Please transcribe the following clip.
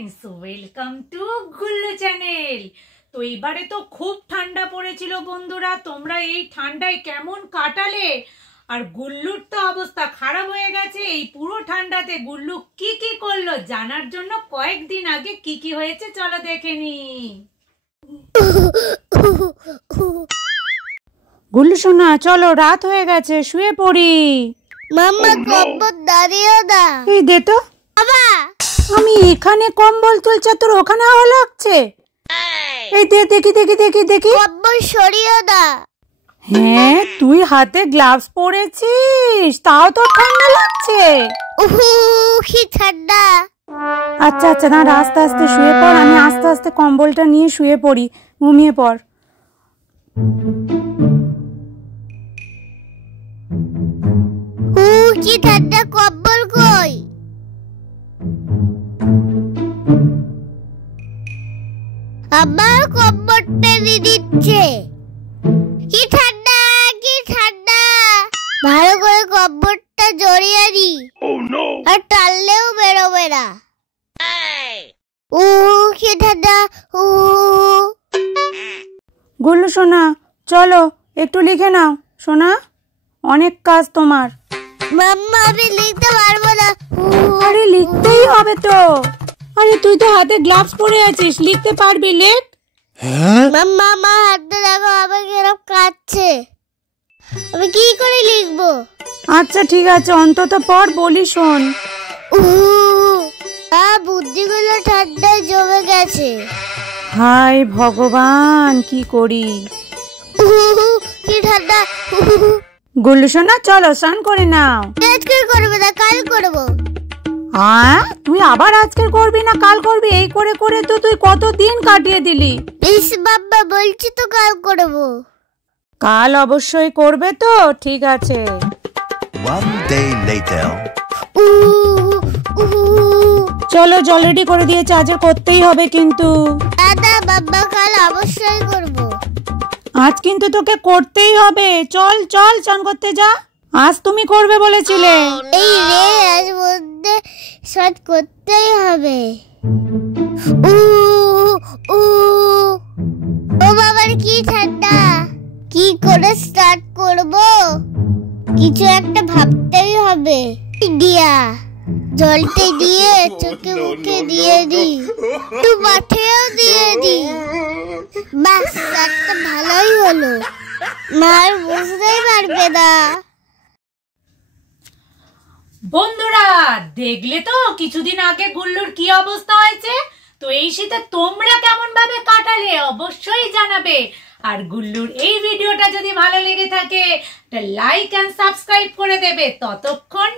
Friends, welcome to Gullu channel. তো এবারে তো খুব ঠান্ডা পড়েছিল বন্ধুরা, তোমরা এই ঠান্ডায় কেমন কাটালে? আর গুল্লুর তো অবস্থা খারাপ হয়ে গেছে এই পুরো ঠান্ডাতে। গুল্লু কি কি করলো জানার জন্য কয়েকদিন আগে কি কি হয়েছে চলো দেখে নি। গুল্লু সোনা চলো, রাত হয়ে গেছে, শুয়ে পড়ি। মাম্মা কম্বল দাঁড়িয়ে দা। এই দে তো। বাবা আমি এখানে কম্বল তুলছি, তোর ওখানে হাওয়া লাগছে। এই দে, দেখি দেখি দেখি দেখি। কম্বল সরিয়ে দা। হ্যাঁ, তুই হাতে গ্লাভস পরেছিস, তাও তো ঠান্ডা লাগছে। কি ঠান্ডা। আচ্ছা আচ্ছা, না আস্তে আস্তে শুয়ে পড়, আমি আস্তে আস্তে কম্বলটা নিয়ে শুয়ে পড়ি, ঘুমিয়ে পড়। কি ঠান্ডা, কম্বল কই? আমার কম্বল টেনে দিচ্ছে। কি ঠান্ডা, কি ঠান্ডা। ভালো করে কম্বলটা জড়িয়ে দি। আর টানলেও বেরোবে না। কি ঠান্ডা। গুল্লু সোনা চলো একটু লিখে নাও সোনা, অনেক কাজ তোমার। মাম্মা আমি লিখতে পারবো না। আরে লিখতেই হবে তো। আরে তুই তো হাতে গ্লাভস পরে আছিস, লিখতে পারবি, লেখ। মাম্মা আমার হাতটা দেখো, আমাকে এরকম কাটছে। আমি কি করে লিখবো? আচ্ছা ঠিক আছে, অন্তত পর বলি শোন। বুদ্ধিগুলো ঠান্ডায় জমে গেছে। হায় ভগবান, কি করি। কি ঠান্ডা। গুল্লু সোনা চলো স্নান করে নাও। আজকে করবো না, কাল করবো। তুই আবার আজকে করবি না কাল করবি, এই করে করে তো তুই কতদিন কাটিয়ে দিলি। ইস বাবা, বলছি তো কাল করবো। কাল অবশ্যই করবে তো, ঠিক আছে। One day later. চলো জল রেডি করে দিয়েছে, আজ করতেই হবে কিন্তু। দাদা বাবা কাল অবশ্যই করবো। আজ কিন্তু তোকে করতেই হবে, চল চল চান করতে যা, আজ তুমি করবে বলেছিলে। এই রে, আজ মধ্যে শট করতেই হবে। ও বাবার কি ঠান্ডা। কি করে স্টার্ট করব? কিছু একটা ভাবতেই হবে। দিয়া জলতে দিয়ে চোখে মুখে দিয়ে দি, একটু মাঠেও দিয়ে দি। বাস স্টার্টটা ভালোই হলো। মার বুঝতেই পারবে না। বন্ধুরা দেখলে তো কিছুদিন আগে গুল্লুর কি অবস্থা হয়েছে। তো এই শীতে তোমরা কেমন ভাবে কাটালে অবশ্যই জানাবে। আর গুল্লুর এই ভিডিওটা যদি ভালো লেগে থাকে লাইক এন্ড সাবস্ক্রাইব করে দেবে। ততক্ষণ